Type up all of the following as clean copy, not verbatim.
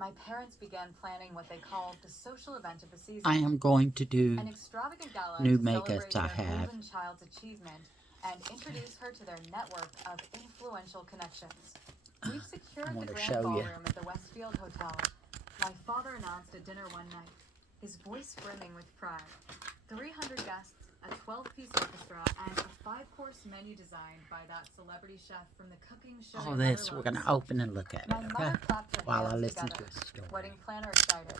my parents began planning what they called the social event of the season. I am going to do An extravagant gala new to makeups celebrate I their have. golden child's achievement and introduce her to their network of influential connections. We've I secured want the to grand show you. ballroom at the Westfield Hotel. My father announced at dinner one night, his voice brimming with pride. 300 guests, a 12-piece orchestra, and a 5-course menu designed by that celebrity chef from the cooking show. All this, we're going to open and look at it, My okay? mother clapped her While I hands listen together, to a story. wedding planner excited.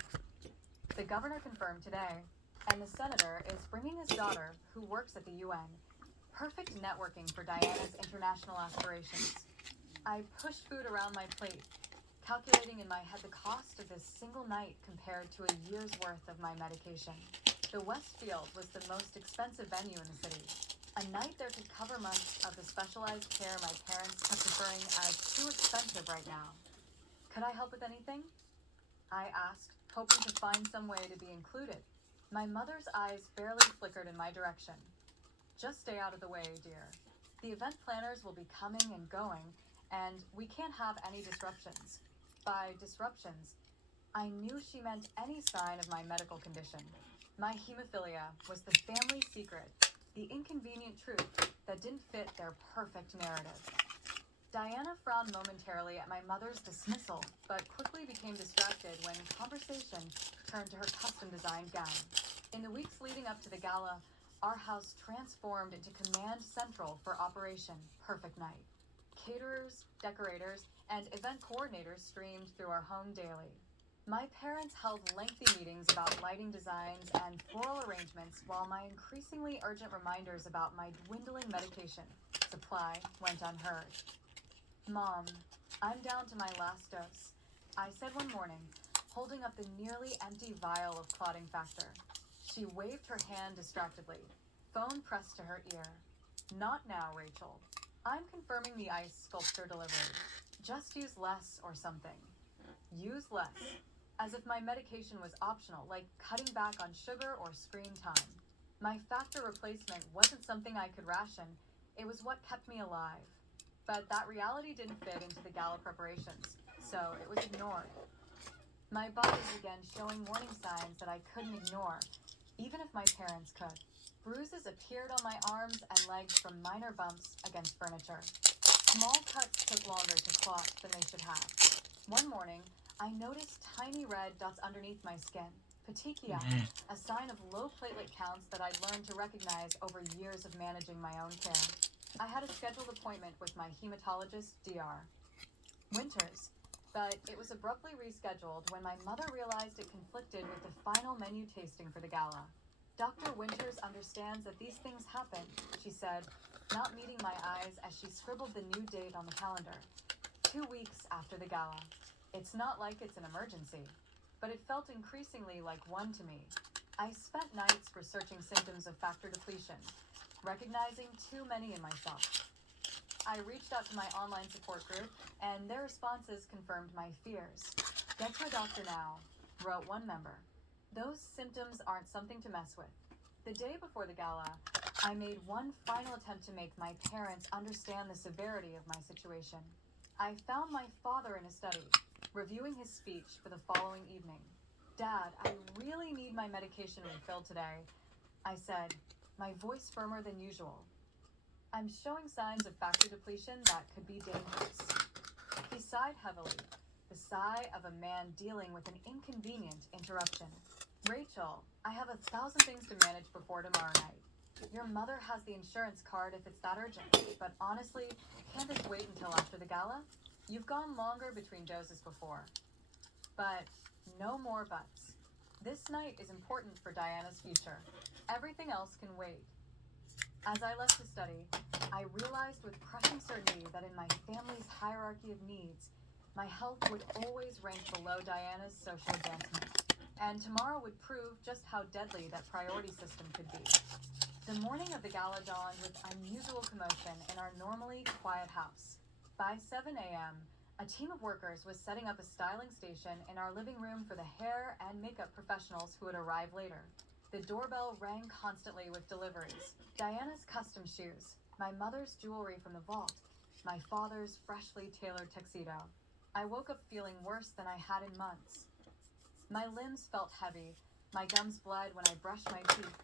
The governor confirmed today, and the senator is bringing his daughter, who works at the UN. Perfect networking for Diana's international aspirations. I pushed food around my plate, calculating in my head the cost of this single night compared to a year's worth of my medication. The Westfield was the most expensive venue in the city. A night there could cover months of the specialized care my parents kept referring as too expensive right now. Could I help with anything? I asked, hoping to find some way to be included. My mother's eyes barely flickered in my direction. Just stay out of the way, dear. The event planners will be coming and going, and we can't have any disruptions. By disruptions, I knew she meant any sign of my medical condition. My hemophilia was the family secret, the inconvenient truth that didn't fit their perfect narrative. Diana frowned momentarily at my mother's dismissal, but quickly became distracted when conversation turned to her custom-designed gown. In the weeks leading up to the gala, our house transformed into command central for Operation Perfect Night. Caterers, decorators, and event coordinators streamed through our home daily. My parents held lengthy meetings about lighting designs and floral arrangements, while my increasingly urgent reminders about my dwindling medication supply went unheard. Mom, I'm down to my last dose, I said one morning, holding up the nearly empty vial of clotting factor. She waved her hand distractedly, phone pressed to her ear. Not now, Rachel. I'm confirming the ice sculpture delivery. Just use less or something. Use less. As if my medication was optional, like cutting back on sugar or screen time. My factor replacement wasn't something I could ration. It was what kept me alive. But that reality didn't fit into the gala preparations, so it was ignored. My body began showing warning signs that I couldn't ignore, even if my parents could. Bruises appeared on my arms and legs from minor bumps against furniture. Small cuts took longer to clot than they should have. One morning, I noticed tiny red dots underneath my skin. Petechia, a sign of low platelet counts that I'd learned to recognize over years of managing my own care. I had a scheduled appointment with my hematologist, Dr. Winters, but it was abruptly rescheduled when my mother realized it conflicted with the final menu tasting for the gala. Dr. Winters understands that these things happen, she said, not meeting my eyes as she scribbled the new date on the calendar. 2 weeks after the gala. It's not like it's an emergency, but it felt increasingly like one to me. I spent nights researching symptoms of factor depletion, recognizing too many in myself. I reached out to my online support group, and their responses confirmed my fears. Get to a doctor now, wrote one member. Those symptoms aren't something to mess with. The day before the gala, I made one final attempt to make my parents understand the severity of my situation. I found my father in a study, reviewing his speech for the following evening. Dad, I really need my medication refilled today, I said, my voice firmer than usual. I'm showing signs of factor depletion that could be dangerous. He sighed heavily, the sigh of a man dealing with an inconvenient interruption. Rachel, I have 1,000 things to manage before tomorrow night. Your mother has the insurance card if it's that urgent, but honestly, can't this wait until after the gala? You've gone longer between doses before. But no more buts. This night is important for Diana's future. Everything else can wait. As I left the study, I realized with crushing certainty that in my family's hierarchy of needs, my health would always rank below Diana's social advancement. And tomorrow would prove just how deadly that priority system could be. The morning of the gala dawned with unusual commotion in our normally quiet house. By 7 a.m., a team of workers was setting up a styling station in our living room for the hair and makeup professionals who would arrive later. The doorbell rang constantly with deliveries. Diana's custom shoes, my mother's jewelry from the vault, my father's freshly tailored tuxedo. I woke up feeling worse than I had in months. My limbs felt heavy, my gums bled when I brushed my teeth,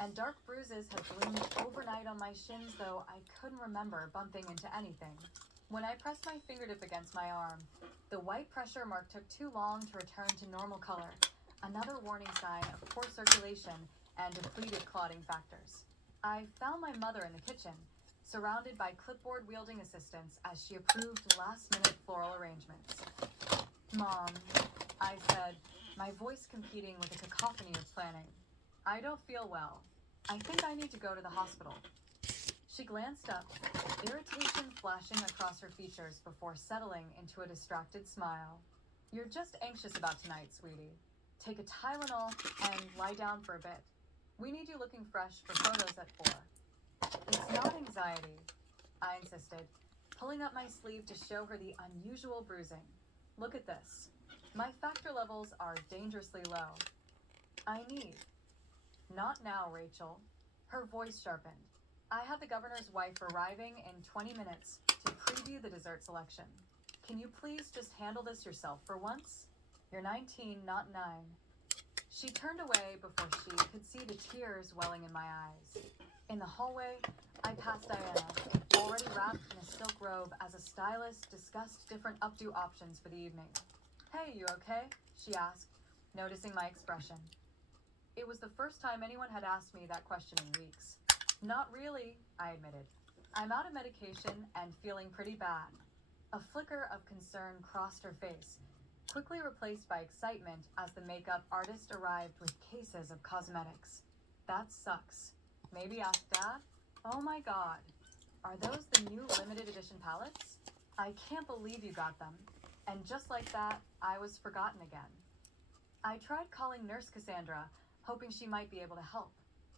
and dark bruises had bloomed overnight on my shins, though I couldn't remember bumping into anything. When I pressed my fingertip against my arm, the white pressure mark took too long to return to normal color, another warning sign of poor circulation and depleted clotting factors. I found my mother in the kitchen, surrounded by clipboard-wielding assistants as she approved last-minute floral arrangements. "Mom," I said, my voice competing with a cacophony of planning. "I don't feel well. I think I need to go to the hospital." She glanced up, irritation flashing across her features before settling into a distracted smile. "You're just anxious about tonight, sweetie. Take a Tylenol and lie down for a bit. We need you looking fresh for photos at 4. "It's not anxiety," I insisted, pulling up my sleeve to show her the unusual bruising. "Look at this. My factor levels are dangerously low. I need." "Not now, Rachel." Her voice sharpened. "I have the governor's wife arriving in 20 minutes to preview the dessert selection. Can you please just handle this yourself for once? You're 19, not 9. She turned away before she could see the tears welling in my eyes. In the hallway, I passed Diana, already wrapped in a silk robe as a stylist discussed different updo options for the evening. "Hey, you okay?" she asked, noticing my expression. It was the first time anyone had asked me that question in weeks. "Not really," I admitted. "I'm out of medication and feeling pretty bad." A flicker of concern crossed her face, quickly replaced by excitement as the makeup artist arrived with cases of cosmetics. "That sucks. Maybe ask Dad?" "Oh my god. Are those the new limited edition palettes? I can't believe you got them." And just like that, I was forgotten again. I tried calling Nurse Cassandra, hoping she might be able to help,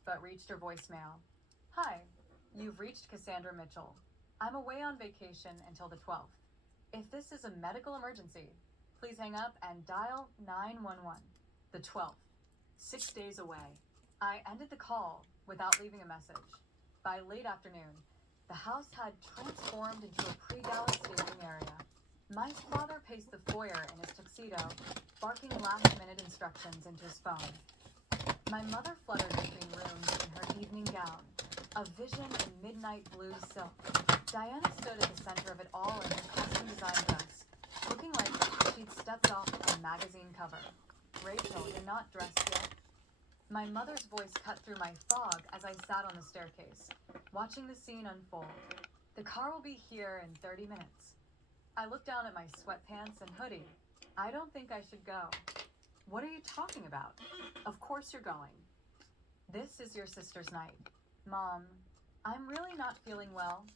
but reached her voicemail. "Hi, you've reached Cassandra Mitchell. I'm away on vacation until the 12th. If this is a medical emergency, please hang up and dial 911. The 12th. 6 days away." I ended the call without leaving a message. By late afternoon, the house had transformed into a pre-gala staging area. My father paced the foyer in his tuxedo, barking last-minute instructions into his phone. My mother fluttered between rooms in her evening gown, a vision in midnight blue silk. Diana stood at the center of it all in her custom-designed dress, looking like she'd stepped off a magazine cover. "Rachel, you're not dressed yet?" My mother's voice cut through my fog as I sat on the staircase, watching the scene unfold. "The car will be here in 30 minutes. I looked down at my sweatpants and hoodie. "I don't think I should go." "What are you talking about? Of course you're going. This is your sister's night." "Mom, I'm really not feeling well,"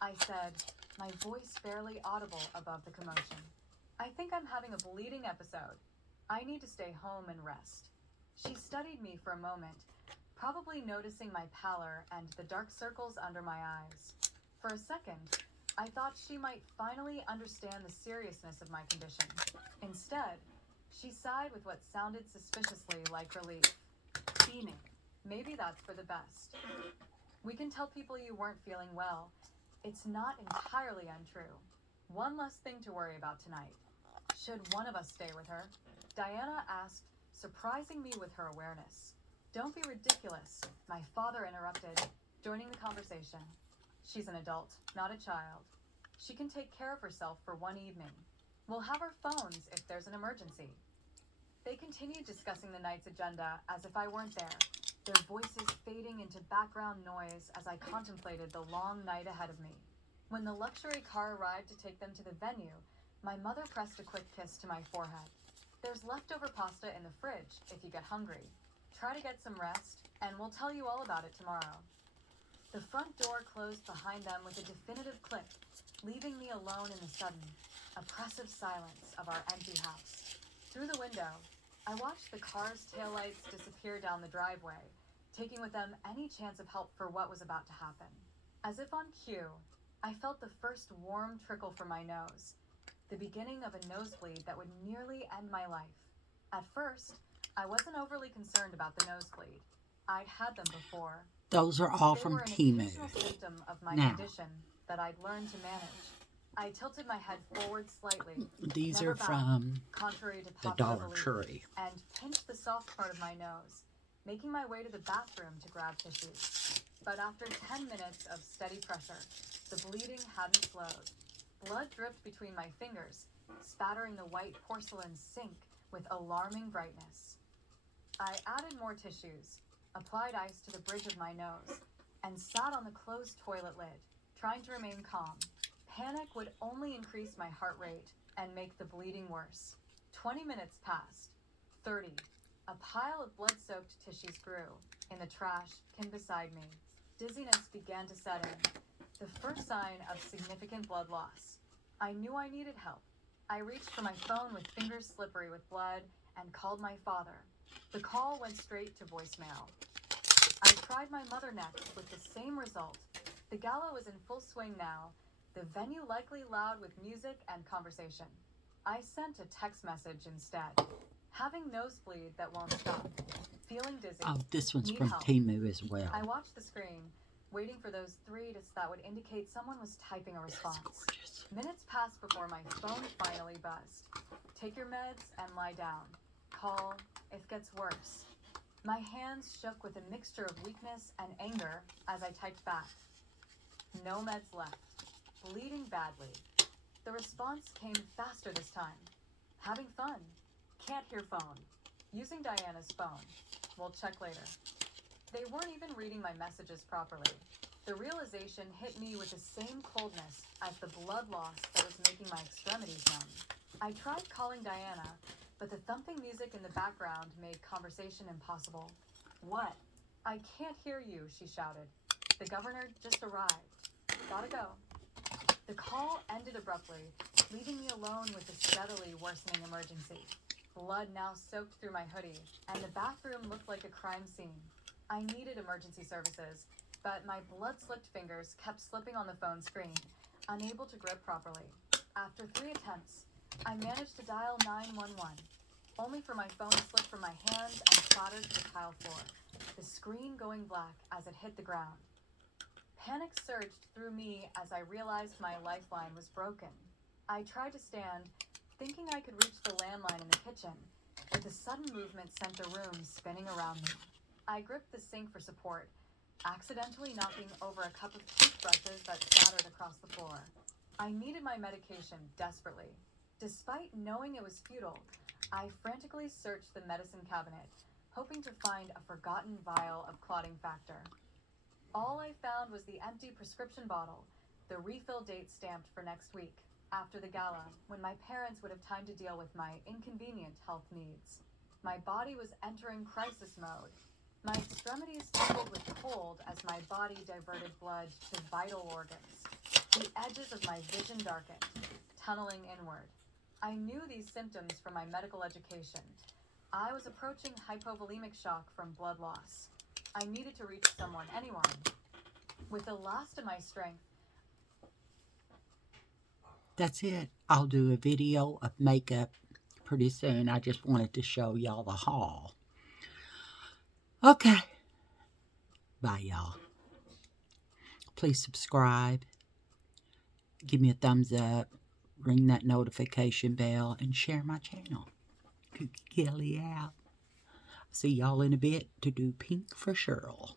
I said, my voice barely audible above the commotion. "I think I'm having a bleeding episode. I need to stay home and rest." She studied me for a moment, probably noticing my pallor and the dark circles under my eyes. For a second, I thought she might finally understand the seriousness of my condition. Instead, she sighed with what sounded suspiciously like relief. "Beaming. Maybe that's for the best. We can tell people you weren't feeling well. It's not entirely untrue. One less thing to worry about tonight. Should one of us stay with her?" Diana asked, surprising me with her awareness. "Don't be ridiculous," my father interrupted, joining the conversation. "She's an adult, not a child. She can take care of herself for one evening. We'll have our phones if there's an emergency." They continued discussing the night's agenda as if I weren't there, their voices fading into background noise as I contemplated the long night ahead of me. When the luxury car arrived to take them to the venue, my mother pressed a quick kiss to my forehead. "There's leftover pasta in the fridge if you get hungry. Try to get some rest, and we'll tell you all about it tomorrow." The front door closed behind them with a definitive click, leaving me alone in the sudden, oppressive silence of our empty house. Through the window, I watched the car's taillights disappear down the driveway, taking with them any chance of help for what was about to happen. As if on cue, I felt the first warm trickle from my nose, the beginning of a nosebleed that would nearly end my life. At first, I wasn't overly concerned about the nosebleed. I'd had them before. Those are all They from were an Temu. occasional symptom of my Now, condition that I'd learned to manage. I tilted my head forward slightly, These never are back, from contrary to the popular Dollar belief, Tree. and pinched the soft part of my nose, making my way to the bathroom to grab tissues. But after 10 minutes of steady pressure, the bleeding hadn't slowed. Blood dripped between my fingers, spattering the white porcelain sink with alarming brightness. I added more tissues, applied ice to the bridge of my nose, and sat on the closed toilet lid, trying to remain calm. Panic would only increase my heart rate and make the bleeding worse. 20 minutes passed. 30. A pile of blood-soaked tissues grew in the trash can beside me. Dizziness began to set in, the first sign of significant blood loss. I knew I needed help. I reached for my phone with fingers slippery with blood and called my father. The call went straight to voicemail. I tried my mother next with the same result. The gala was in full swing now, the venue likely loud with music and conversation. I sent a text message instead. Having nosebleed that won't stop. Feeling dizzy. Oh, this one's Need from help. Temu as well. I watched the screen, waiting for those 3 dots that would indicate someone was typing a response. Gorgeous. Minutes passed before my phone finally buzzed. Take your meds and lie down. Call if it gets worse. My hands shook with a mixture of weakness and anger as I typed back. No meds left. Bleeding badly. The response came faster this time. Having fun. Can't hear phone. Using Diana's phone. We'll check later. They weren't even reading my messages properly. The realization hit me with the same coldness as the blood loss that was making my extremities numb. I tried calling Diana, but the thumping music in the background made conversation impossible. What? I can't hear you, she shouted. The governor just arrived. Gotta go. The call ended abruptly, leaving me alone with the steadily worsening emergency. Blood now soaked through my hoodie, and the bathroom looked like a crime scene. I needed emergency services, but my blood-slicked fingers kept slipping on the phone screen, unable to grip properly. After 3 attempts, I managed to dial 911, only for my phone to slip from my hands and clatter to the tile floor, the screen going black as it hit the ground. Panic surged through me as I realized my lifeline was broken. I tried to stand, thinking I could reach the landline in the kitchen, but the sudden movement sent the room spinning around me. I gripped the sink for support, accidentally knocking over a cup of toothbrushes that scattered across the floor. I needed my medication desperately. Despite knowing it was futile, I frantically searched the medicine cabinet, hoping to find a forgotten vial of clotting factor. All I found was the empty prescription bottle, the refill date stamped for next week, after the gala, when my parents would have time to deal with my inconvenient health needs. My body was entering crisis mode. My extremities tingled with cold as my body diverted blood to vital organs. The edges of my vision darkened, tunneling inward. I knew these symptoms from my medical education. I was approaching hypovolemic shock from blood loss. I needed to reach someone, anyone. With the last of my strength. That's it. I'll do a video of makeup pretty soon. I just wanted to show y'all the haul. Okay. Bye, y'all. Please subscribe. Give me a thumbs up. Ring that notification bell and share my channel. Kooky Kelly out. See y'all in a bit to do Pink for Cheryl.